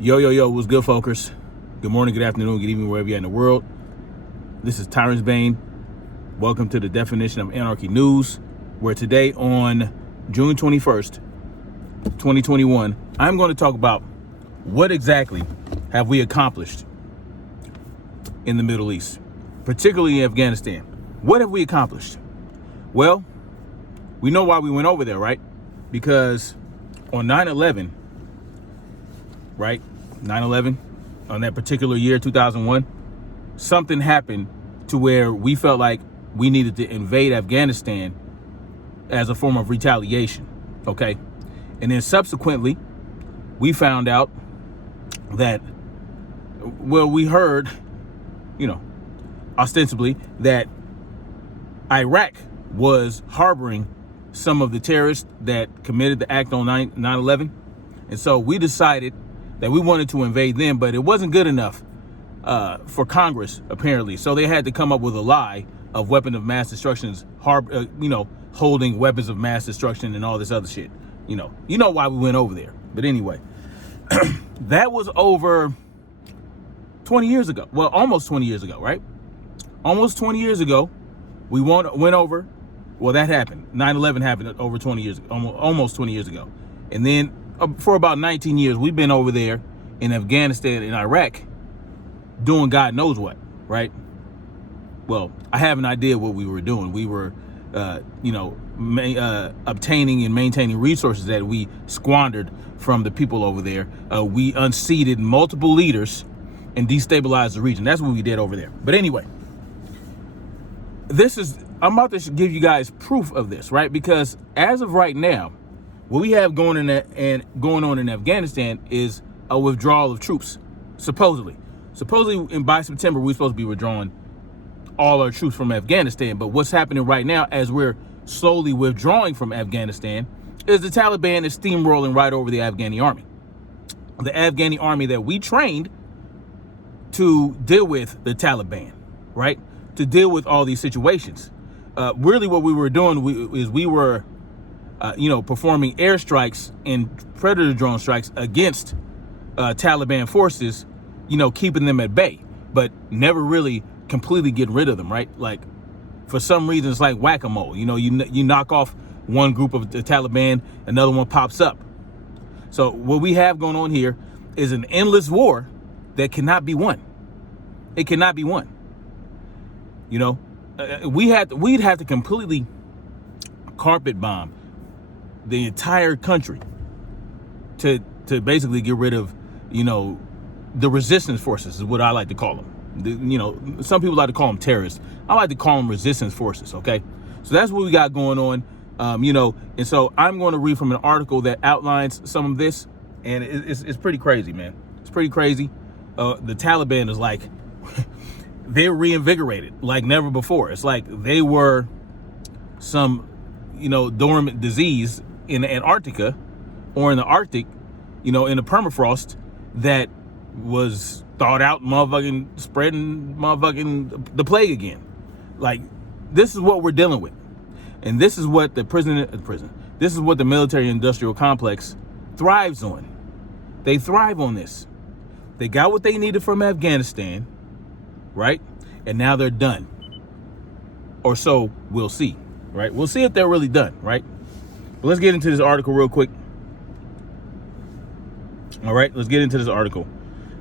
Yo, what's good, folkers? Good morning, good afternoon, good evening, wherever you're in the world. This is Tyrant's Bane. Welcome to the Definition of Anarchy News, where today on June 21st, 2021, I'm going to talk about what exactly have we accomplished in the Middle East, particularly in Afghanistan. What have we accomplished? Well, we know why we went over there, right? Because on 9/11, right? 9/11, on that particular year, 2001, something happened to where we felt like we needed to invade Afghanistan as a form of retaliation, okay? And then subsequently, we found out that, well, we heard, ostensibly that Iraq was harboring some of the terrorists that committed the act on 9/11. And so we decided that we wanted to invade them, but it wasn't good enough for Congress, apparently. So they had to come up with a lie of weapon of mass destructions, holding weapons of mass destruction and all this other shit. You know why we went over there. But anyway, that was over 20 years ago. Well, almost 20 years ago, right? Almost 20 years ago, we went over. Well, that happened. 9/11 happened over 20 years, almost 20 years ago. And then for about 19 years, we've been over there in Afghanistan and Iraq doing God knows what, right? Well, I have an idea what we were doing. We were, obtaining and maintaining resources that we squandered from the people over there. We unseated multiple leaders and destabilized the region. That's what we did over there. But anyway, I'm about to give you guys proof of this, right? Because as of right now, what we have going on in Afghanistan is a withdrawal of troops, supposedly. Supposedly, by September, we're supposed to be withdrawing all our troops from Afghanistan. But what's happening right now, as we're slowly withdrawing from Afghanistan, is the Taliban is steamrolling right over the Afghani army. The Afghani army that we trained to deal with the Taliban, right? To deal with all these situations. Really what we were doing we were performing airstrikes and predator drone strikes against Taliban forces, keeping them at bay, but never really completely getting rid of them, right? Like, for some reason, it's like whack-a-mole. You knock off one group of the Taliban, another one pops up. So what we have going on here is an endless war that cannot be won. It cannot be won. We'd have to completely carpet bomb the entire country to basically get rid of, the resistance forces is what I like to call them. Some people like to call them terrorists. I like to call them resistance forces, okay? So that's what we got going on, and so I'm going to read from an article that outlines some of this, and it's pretty crazy, man. It's pretty crazy. The Taliban is like, they're reinvigorated like never before. It's like they were some, dormant disease in Antarctica or in the Arctic, in the permafrost that was thawed out, spreading the plague again. Like, this is what we're dealing with. And this is what this is what the military industrial complex thrives on. They thrive on this. They got what they needed from Afghanistan, right? And now they're done. Or so we'll see, right? We'll see if they're really done, right? But let's get into this article real quick. All right, let's get into this article.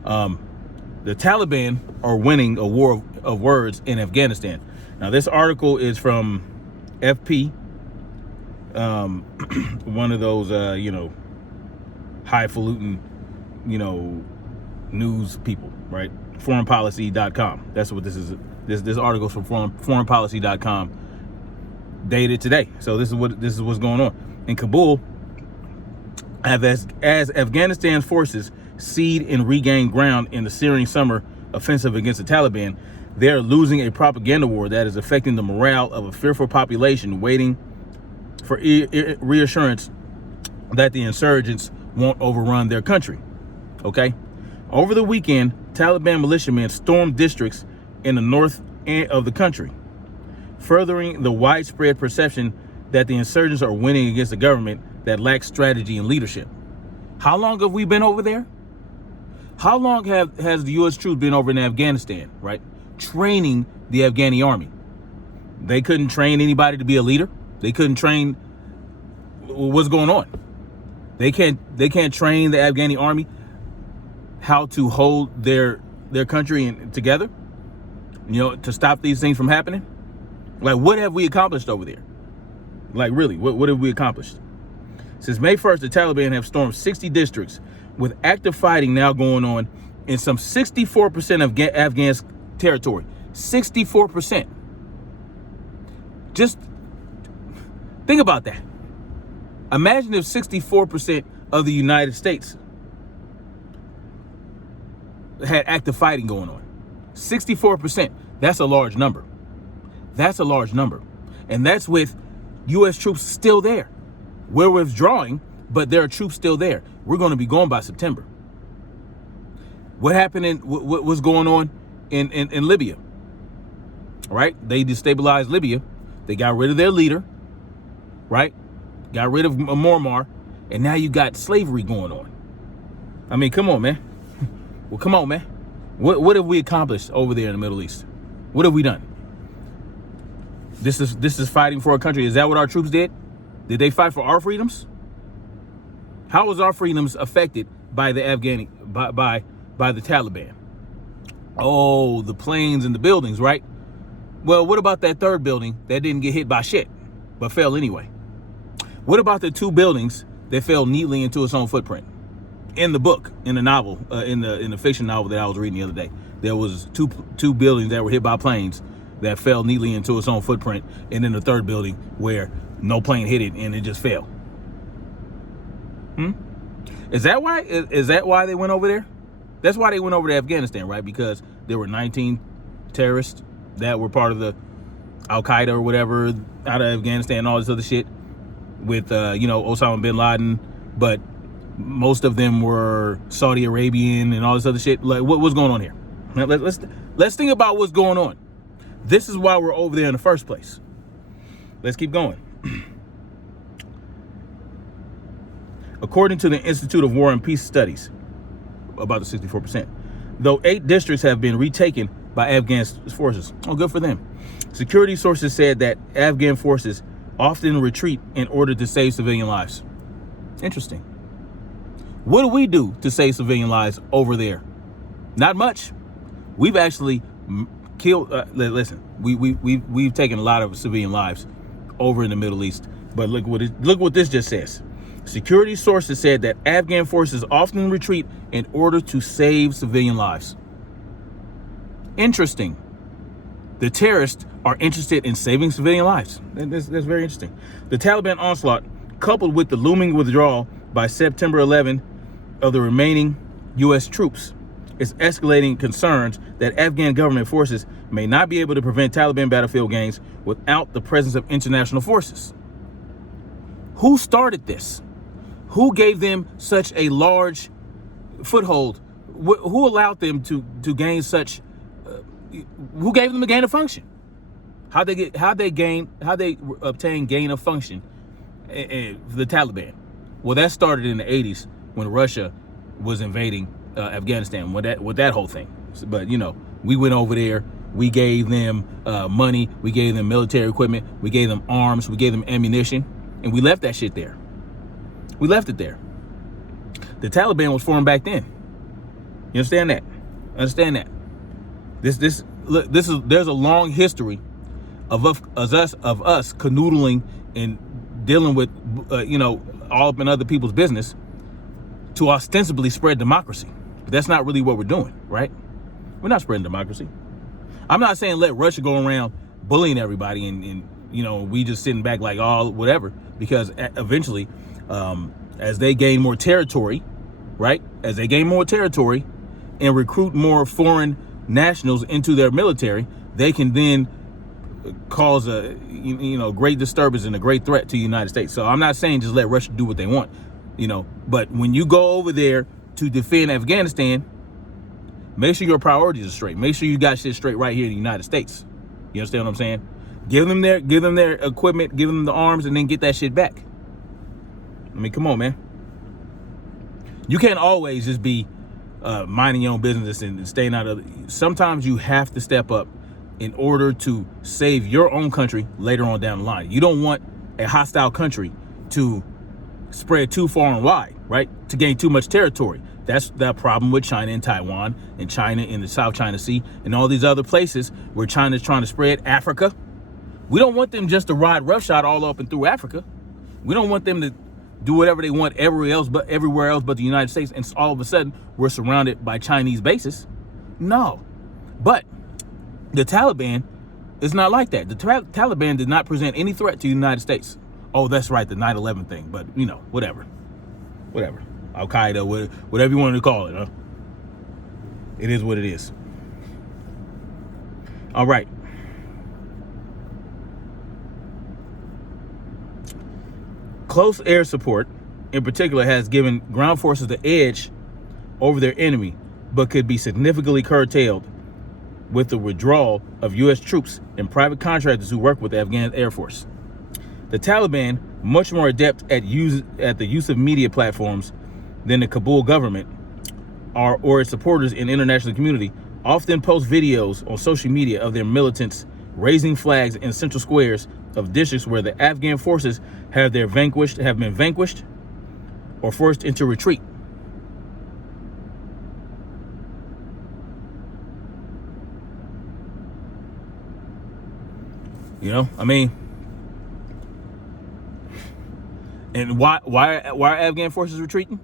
The Taliban are winning a war of words in Afghanistan. Now, this article is from FP, one of those, highfalutin, news people, right? Foreignpolicy.com. That's what this is. This article is from foreignpolicy.com, dated today. So this is what's going on in Kabul. As Afghanistan's forces cede and regain ground in the Syrian summer offensive against the Taliban, they are losing a propaganda war that is affecting the morale of a fearful population waiting for reassurance that the insurgents won't overrun their country. Okay? Over the weekend, Taliban militiamen stormed districts in the north of the country, furthering the widespread perception that the insurgents are winning against a government that lacks strategy and leadership. How long have we been over there? How long has the U.S. troops been over in Afghanistan, right? Training the Afghani army. They couldn't train anybody to be a leader. They couldn't train. What's going on? They can't train the Afghani army how to hold their country together, to stop these things from happening. Like, what have we accomplished over there? Like, really, what have we accomplished? Since May 1st, the Taliban have stormed 60 districts, with active fighting now going on in some 64% of Afghan territory. 64%. Just think about that. Imagine if 64% of the United States had active fighting going on. 64%. That's a large number. That's a large number. And that's with U.S. troops still there. We're withdrawing, but there are troops still there. We're going to be gone by September. What happened what was going on in Libya? Right? They destabilized Libya. They got rid of their leader. Right? Got rid of Muammar. And now you got slavery going on. I mean, come on, man. Well, come on, man. What have we accomplished over there in the Middle East? What have we done? This is fighting for our country. Is that what our troops did? Did they fight for our freedoms? How was our freedoms affected by the Afghani by the Taliban? Oh, the planes and the buildings, right? Well, what about that third building that didn't get hit by shit, but fell anyway? What about the two buildings that fell neatly into its own footprint? In the book, in the novel, in the fiction novel that I was reading the other day, there was two buildings that were hit by planes that fell neatly into its own footprint, and then the third building where no plane hit it and it just fell. Is that why they went over there? That's why they went over to Afghanistan, right? Because there were 19 terrorists that were part of the Al-Qaeda or whatever out of Afghanistan and all this other shit with Osama bin Laden, but most of them were Saudi Arabian and all this other shit. Like, what's going on here? Now, let's think about what's going on. This is why we're over there in the first place. Let's keep going. According to the Institute of War and Peace Studies, about the 64%, though 8 districts have been retaken by Afghan forces. Oh, good for them. Security sources said that Afghan forces often retreat in order to save civilian lives. Interesting. What do we do to save civilian lives over there? Not much. We've actually killed. Listen, we've taken a lot of civilian lives over in the Middle East. But look what this just says. Security sources said that Afghan forces often retreat in order to save civilian lives. Interesting. The terrorists are interested in saving civilian lives. That's very interesting. The Taliban onslaught, coupled with the looming withdrawal by September 11 of the remaining U.S. troops, is escalating concerns that Afghan government forces may not be able to prevent Taliban battlefield gains without the presence of international forces. Who started this? Who gave them such a large foothold? Who allowed them to gain such? Who gave them the gain of function? How they obtain gain of function? The Taliban. Well, that started in the 80s when Russia was invading Afghanistan with that whole thing. But we went over there. We gave them money. We gave them military equipment. We gave them arms. We gave them ammunition, and we left that shit there. We left it there. The Taliban was formed back then. You understand that? Understand that. There's a long history of us canoodling and dealing with all up in other people's business to ostensibly spread democracy. But that's not really what we're doing, right? We're not spreading democracy. I'm not saying let Russia go around bullying everybody and we just sitting back like whatever, because eventually as they gain more territory, right? As they gain more territory and recruit more foreign nationals into their military, they can then cause a great disturbance and a great threat to the United States. So I'm not saying just let Russia do what they want, but when you go over there to defend Afghanistan, make sure your priorities are straight. Make sure you got shit straight right here in the United States. You understand what I'm saying? Give them their equipment, give them the arms, and then get that shit back. I mean, come on, man. You can't always just be minding your own business and staying out of. Sometimes you have to step up in order to save your own country later on down the line. You don't want a hostile country to spread too far and wide, right? To gain too much territory. That's the problem with China and Taiwan and China in the South China Sea and all these other places where China's trying to spread. Africa. We don't want them just to ride roughshod all up and through Africa. We don't want them to do whatever they want everywhere else but the United States, and all of a sudden we're surrounded by Chinese bases. No. But the Taliban is not like that. The Taliban did not present any threat to the United States. Oh, that's right, the 9/11 thing. But, whatever. Al-Qaeda, whatever you want to call it, huh? It is what it is. All right. Close air support, in particular, has given ground forces the edge over their enemy, but could be significantly curtailed with the withdrawal of U.S. troops and private contractors who work with the Afghan Air Force. The Taliban, much more adept at the use of media platforms than the Kabul government or its supporters in the international community, often post videos on social media of their militants raising flags in central squares of districts where the Afghan forces have been vanquished or forced into retreat. And why are Afghan forces retreating?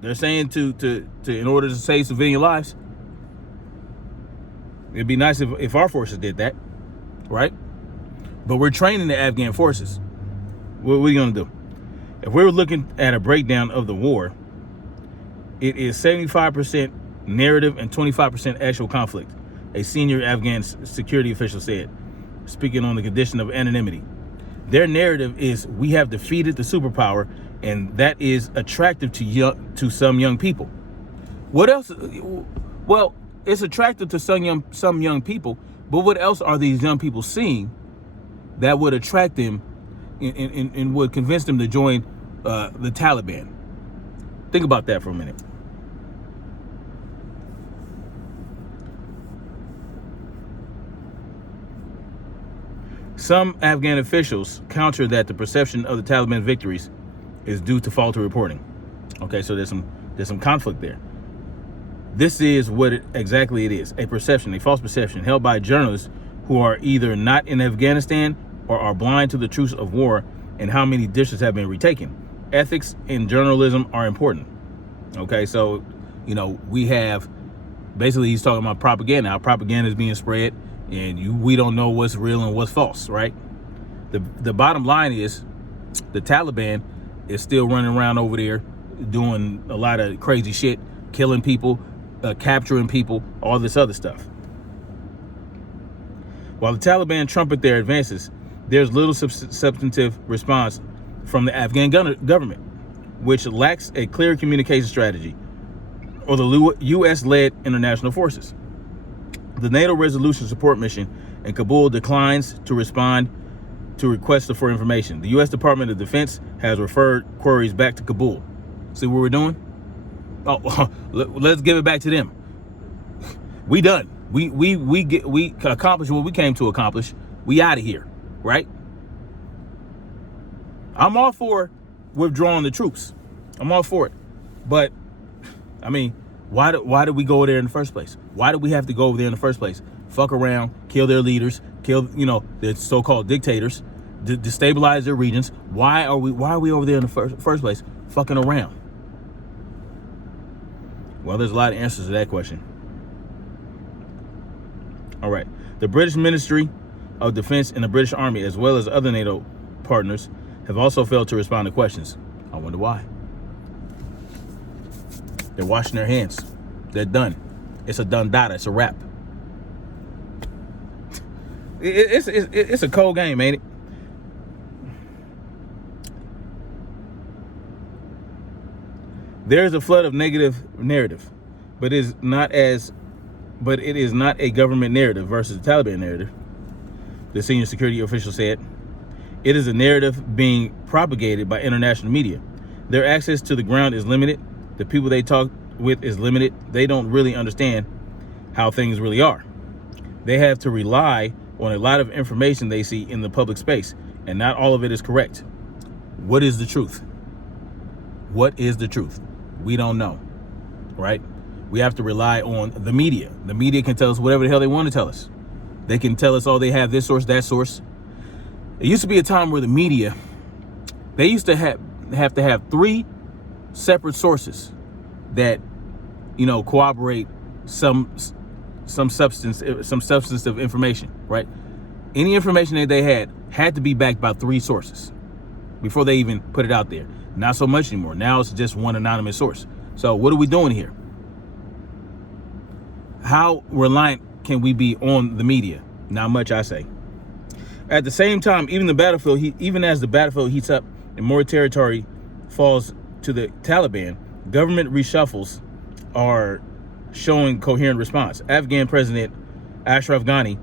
They're saying to in order to save civilian lives. It'd be nice if our forces did that, right? But we're training the Afghan forces. What are we going to do? If we were looking at a breakdown of the war, it is 75% narrative and 25% actual conflict, a senior Afghan security official said, speaking on the condition of anonymity. Their narrative is, we have defeated the superpower, and that is attractive to some young people. What else? Well, it's attractive to some young people, but what else are these young people seeing that would attract them and would convince them to join the Taliban? Think about that for a minute. Some Afghan officials counter that the perception of the Taliban victories is due to faulty reporting. Okay, so there's some conflict there. This is what exactly it is: a perception, a false perception held by journalists who are either not in Afghanistan or are blind to the truths of war and how many districts have been retaken. Ethics in journalism are important. Okay, so we have basically, he's talking about propaganda. How propaganda is being spread, and we don't know what's real and what's false, right? The bottom line is the Taliban is still running around over there doing a lot of crazy shit, killing people, capturing people, all this other stuff. While the Taliban trumpet their advances, there's little substantive response from the Afghan government, which lacks a clear communication strategy, or the U.S.-led international forces. The NATO resolution support mission in Kabul declines to respond to requests for information. The U.S. Department of Defense has referred queries back to Kabul. See what we're doing? Oh, let's give it back to them. We done. We accomplished what we came to accomplish. We out of here, right? I'm all for withdrawing the troops. I'm all for it. But why did we go there in the first place? Why did we have to go over there in the first place? Fuck around, kill their leaders, kill the so-called dictators, destabilize their regions. Why are we over there in the first place? Fucking around. Well, there's a lot of answers to that question. All right. The British Ministry of Defense and the British Army, as well as other NATO partners, have also failed to respond to questions. I wonder why. They're washing their hands. They're done. It's a done data. It's a wrap. It's a cold game, ain't it? There is a flood of negative narrative, but it is not a government narrative versus the Taliban narrative, the senior security official said. It is a narrative being propagated by international media. Their access to the ground is limited. The people they talk with is limited. They don't really understand how things really are. They have to rely on a lot of information they see in the public space, and not all of it is correct. What is the truth? What is the truth? We don't know, right? We have to rely on the media. The media can tell us whatever the hell they want to tell us. They can tell us, oh, they have this source, that source. It used to be a time where the media, they used to have to have 3 separate sources that, corroborate some substantive information, right? Any information that they had to be backed by 3 sources before they even put it out there. Not so much anymore. Now it's just one anonymous source. So what are we doing here? How reliant can we be on the media? Not much, I say. At the same time, even as the battlefield heats up and more territory falls to the Taliban, government reshuffles are showing coherent response. Afghan President Ashraf Ghani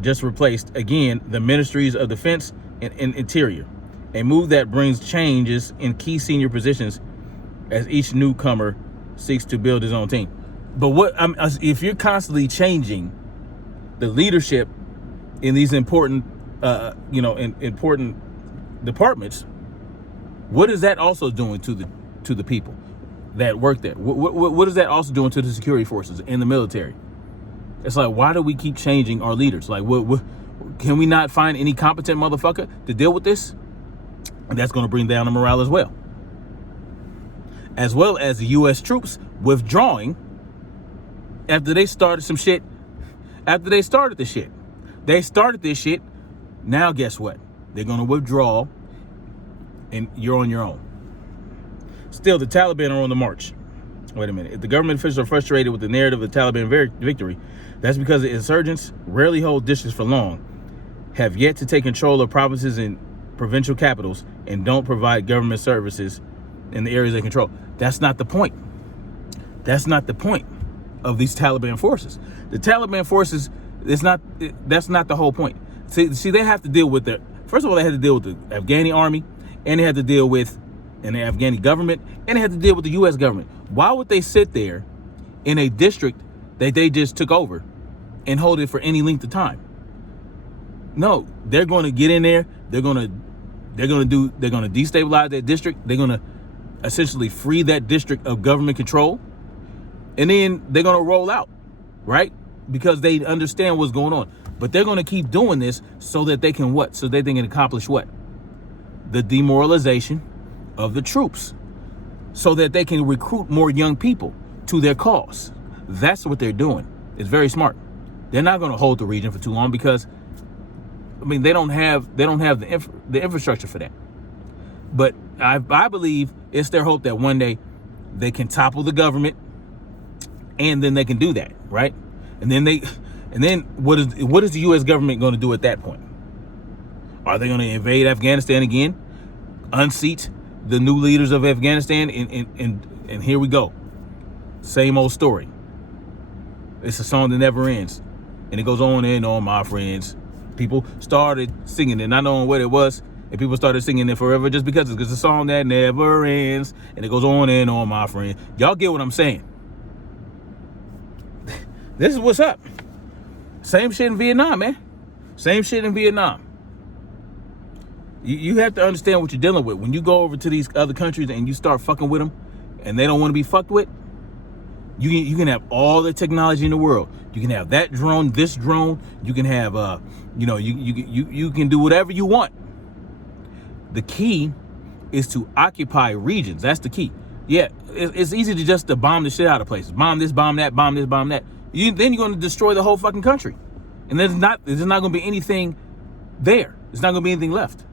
just replaced again the ministries of defense and interior, a move that brings changes in key senior positions as each newcomer seeks to build his own team. But if you're constantly changing the leadership in these important, important departments, what is that also doing to the people that work there? What is that also doing to the security forces and the military? It's like, why do we keep changing our leaders? Like, can we not find any competent motherfucker to deal with this? And that's going to bring down the morale as well. As well as the U.S. troops withdrawing after they started some shit. After they started the shit. They started this shit. Now guess what? They're going to withdraw and you're on your own. Still, the Taliban are on the march. Wait a minute. If the government officials are frustrated with the narrative of the Taliban victory, that's because the insurgents rarely hold districts for long, have yet to take control of provinces and provincial capitals, and don't provide government services in the areas they control. That's not the point. That's not the point of these Taliban forces. The Taliban forces, that's not the whole point. See, they have to deal with first of all, they had to deal with the Afghani army, and they had to deal with the Afghani government, and they had to deal with the U.S. government. Why would they sit there in a district that they just took over and hold it for any length of time? No, they're going to get in there. They're going to destabilize that district. They're going to essentially free that district of government control. And then they're going to roll out, right? Because they understand what's going on. But they're going to keep doing this so that they can what? So that they can accomplish what? The demoralization of the troops. So that they can recruit more young people to their cause. That's what they're doing. It's very smart. They're not going to hold the region for too long because, they don't have the infrastructure for that. But I believe it's their hope that one day they can topple the government, and then they can do that, right? And then what is the U.S. government going to do at that point? Are they going to invade Afghanistan again, unseat the new leaders of Afghanistan, and here we go, same old story. It's a song that never ends, and it goes on and on, my friends. People started singing it, not knowing what it was, and people started singing it forever just because it's a song that never ends, and it goes on and on, my friend. Y'all get what I'm saying? This is what's up. Same shit in Vietnam, man. Same shit in Vietnam. You have to understand what you're dealing with. When you go over to these other countries and you start fucking with them, and they don't want to be fucked with, you can have all the technology in the world. You can have that drone, this drone. You can have, you can do whatever you want. The key is to occupy regions. That's the key. Yeah, it's easy to just bomb the shit out of places. Bomb this, bomb that, bomb this, bomb that. Then you're going to destroy the whole fucking country. And there's not going to be anything there. There's not going to be anything left.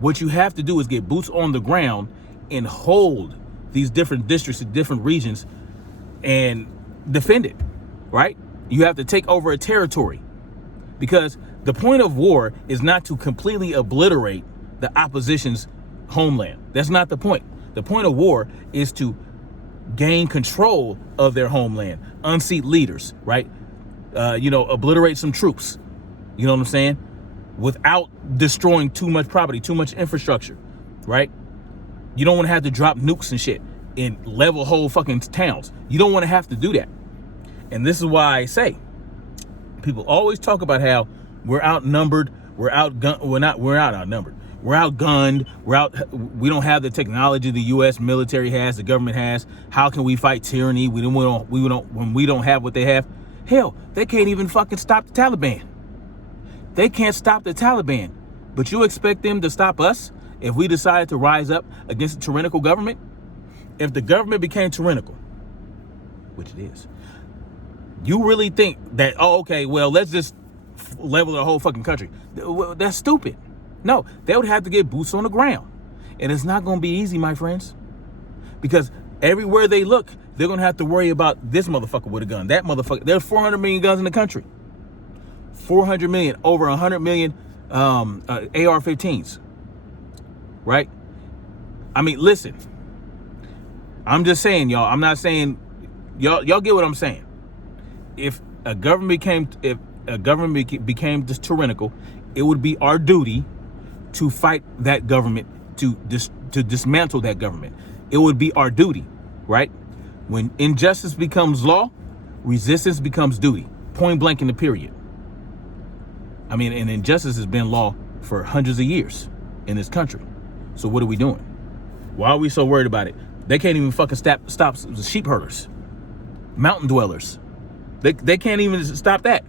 What you have to do is get boots on the ground and hold these different districts and different regions and defend it, right? You have to take over a territory, because the point of war is not to completely obliterate the opposition's homeland. That's not the point. The point of war is to gain control of their homeland, unseat leaders, right? Obliterate some troops, you know what I'm saying? Without destroying too much property, too much infrastructure, right? You don't want to have to drop nukes and shit. and level whole fucking towns. You don't want to have to do that. And this is why I say, people always talk about how we're outnumbered, we're outgunned. We're not outnumbered. We're outgunned. We don't have the technology the U.S. military has, the government has. How can we fight tyranny? When we don't have what they have. Hell, they can't even fucking stop the Taliban. They can't stop the Taliban. But you expect them to stop us if we decided to rise up against a tyrannical government? If the government became tyrannical, which it is, you really think that, oh, okay, well, let's just level the whole fucking country? That's stupid. No, they would have to get boots on the ground. And it's not going to be easy, my friends. Because everywhere they look, they're going to have to worry about this motherfucker with a gun, that motherfucker. There's 400 million guns in the country. 400 million, over 100 million AR-15s. Right? I mean, listen. I'm just saying, y'all. I'm not saying, y'all get what I'm saying. If a government became this tyrannical, it would be our duty to fight that government, to dismantle that government. It would be our duty, right? When injustice becomes law, resistance becomes duty. Point blank in the period. I mean, and injustice has been law for hundreds of years in this country. So what are we doing? Why are we so worried about it? They can't even fucking stop sheep herders, mountain dwellers. They can't even stop that.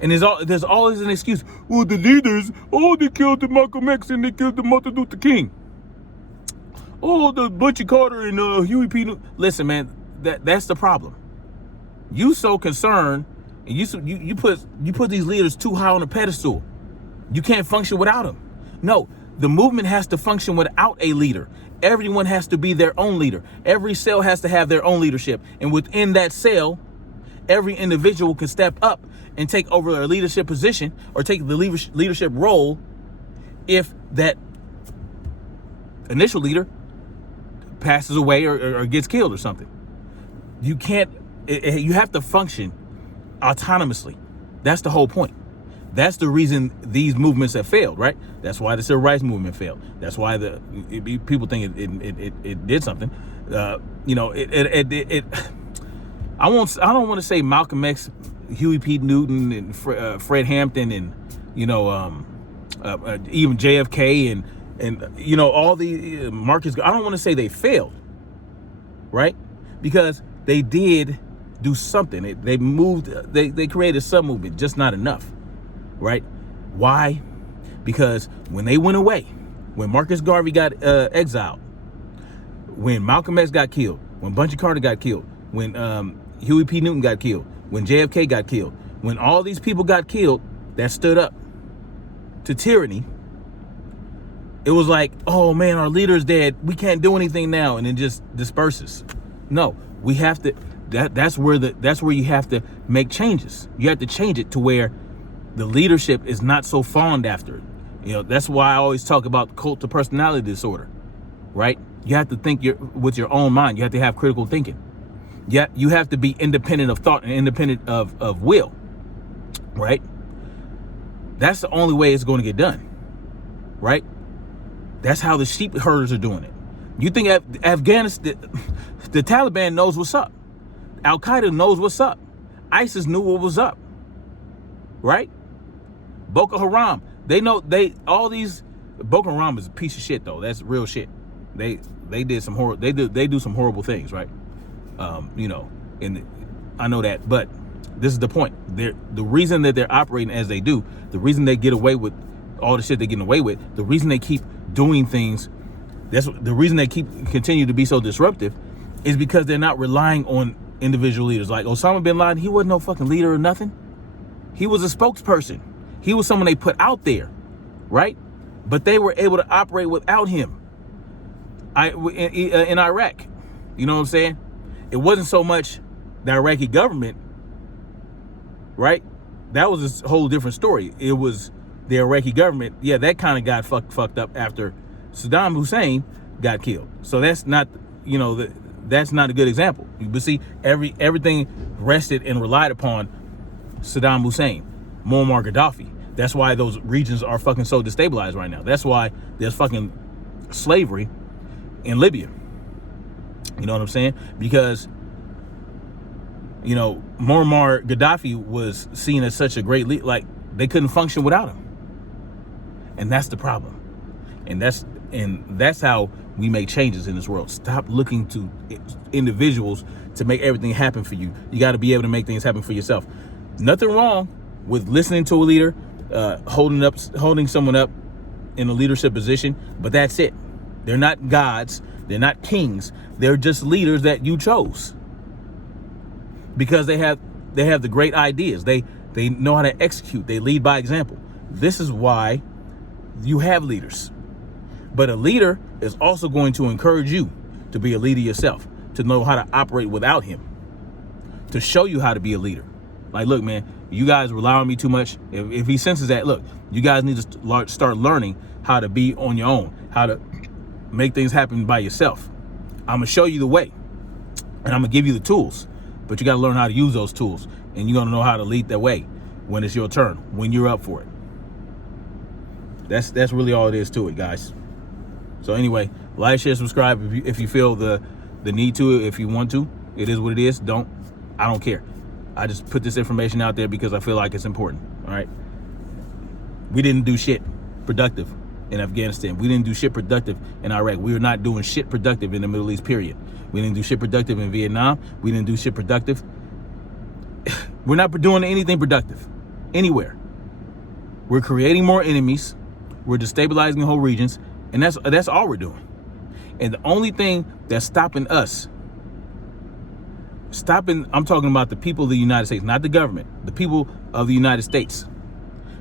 And there's always an excuse. Well, the leaders, they killed the Malcolm X and they killed the Martin Luther King. Oh, the Butchie Carter and Huey P. Listen, man, that's the problem. You so concerned, and you put these leaders too high on a pedestal. You can't function without them. No, the movement has to function without a leader. Everyone has to be their own leader. Every cell has to have their own leadership. And within that cell, every individual can step up and take over a leadership position or take the leadership role if that initial leader passes away or gets killed or something. You can't, you have to function autonomously. That's the whole point. That's the reason these movements have failed, right? That's why the civil rights movement failed. That's why people think it did something. I don't want to say Malcolm X, Huey P. Newton, and Fred Hampton, and even JFK, and all the Marcus. I don't want to say they failed, right? Because they did do something. They moved. They created some movement, just not enough. Right? Why? Because when they went away, when Marcus Garvey got exiled, when Malcolm X got killed, when Bunchy Carter got killed, when Huey P. Newton got killed, when JFK got killed, when all these people got killed that stood up to tyranny, it was like, oh man, our leader's dead. We can't do anything now, and it just disperses. No, we have to. That's where you have to make changes. You have to change it to where the leadership is not so fond after it. That's why I always talk about cult of personality disorder, right? You have to think with your own mind. You have to have critical thinking. Yeah, you have to be independent of thought and independent of will, right? That's the only way it's going to get done, right? That's how the sheep herders are doing it. You think Afghanistan, the Taliban knows what's up. Al-Qaeda knows what's up. ISIS knew what was up, right? Boko Haram, Boko Haram is a piece of shit though. That's real shit. They do some horrible things, right? And I know that, but this is the point. The reason that they're operating as they do, the reason they get away with all the shit they're getting away with, the reason they keep doing things, that's the reason they continue to be so disruptive, is because they're not relying on individual leaders. Like Osama bin Laden, he wasn't no fucking leader or nothing. He was a spokesperson. He was someone they put out there, right? But they were able to operate without him. In Iraq, you know what I'm saying? It wasn't so much the Iraqi government, right? That was a whole different story. It was the Iraqi government. Yeah, that kind of got fucked up after Saddam Hussein got killed. So that's not, that's not a good example. But see, everything rested and relied upon Saddam Hussein, Muammar Gaddafi. That's why those regions are fucking so destabilized right now. That's why there's fucking slavery in Libya, You know what I'm saying? Because, you know, Muammar Gaddafi was seen as such a great leader. Like, they couldn't function without him. And that's the problem. And that's how we make changes in this world. Stop looking to individuals to make everything happen for you. You got to be able to make things happen for yourself. Nothing wrong with listening to a leader, holding someone up in a leadership position, but that's it. They're not gods. They're not kings. They're just leaders that you chose because they have the great ideas. They know how to execute. They lead by example. This is why you have leaders. But a leader is also going to encourage you to be a leader yourself, to know how to operate without him, to show you how to be a leader. Like, look, man, you guys rely on me too much. If he senses that, look, you guys need to start learning how to be on your own, how to make things happen by yourself. I'm going to show you the way, and I'm going to give you the tools, but you got to learn how to use those tools, and you're going to know how to lead that way when it's your turn, when you're up for it. That's really all it is to it, guys. So anyway, like, share, subscribe if you feel the need to, if you want to. It is what it is. I don't care. I just put this information out there because I feel like it's important. All right. We didn't do shit productive in Afghanistan. We didn't do shit productive in Iraq. We are not doing shit productive in the Middle East, period. We didn't do shit productive in Vietnam. We didn't do shit productive. We're not doing anything productive anywhere. We're creating more enemies. We're destabilizing whole regions. And that's all we're doing. And the only thing that's stopping us, I'm talking about the people of the United States, not the government, the people of the United States.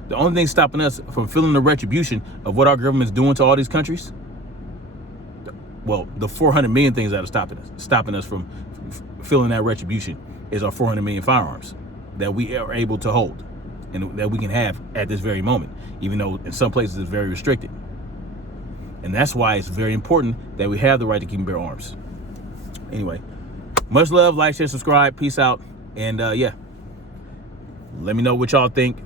The only thing stopping us from feeling the retribution of what our government's doing to all these countries, well, the 400 million things that are stopping us from feeling that retribution is our 400 million firearms that we are able to hold and that we can have at this very moment, even though in some places it's very restricted. And that's why it's very important that we have the right to keep and bear arms. Anyway, much love, like, share, subscribe, peace out. And yeah, let me know what y'all think.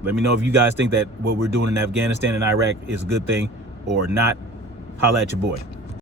Let me know if you guys think that what we're doing in Afghanistan and Iraq is a good thing or not. Holla at your boy.